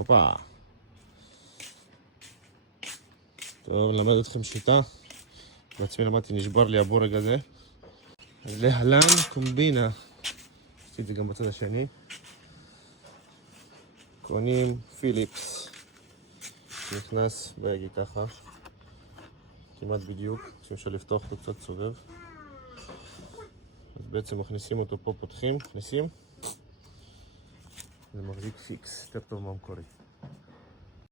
הופה. טוב, נלמד אתכם שיטה. בעצמי למדתי, נשבר לי הבורג הזה. אז להלן קומבינה. עשיתי את זה גם בצד השני. קונים פיליפס. נכנס בהגי ככה. כמעט בדיוק. אפשר לפתוח אותו קצת סובב. אז בעצם מכניסים אותו פה, פותחים, מכניסים. זה מחזיק פיקס, יותר טוב מהמקורי.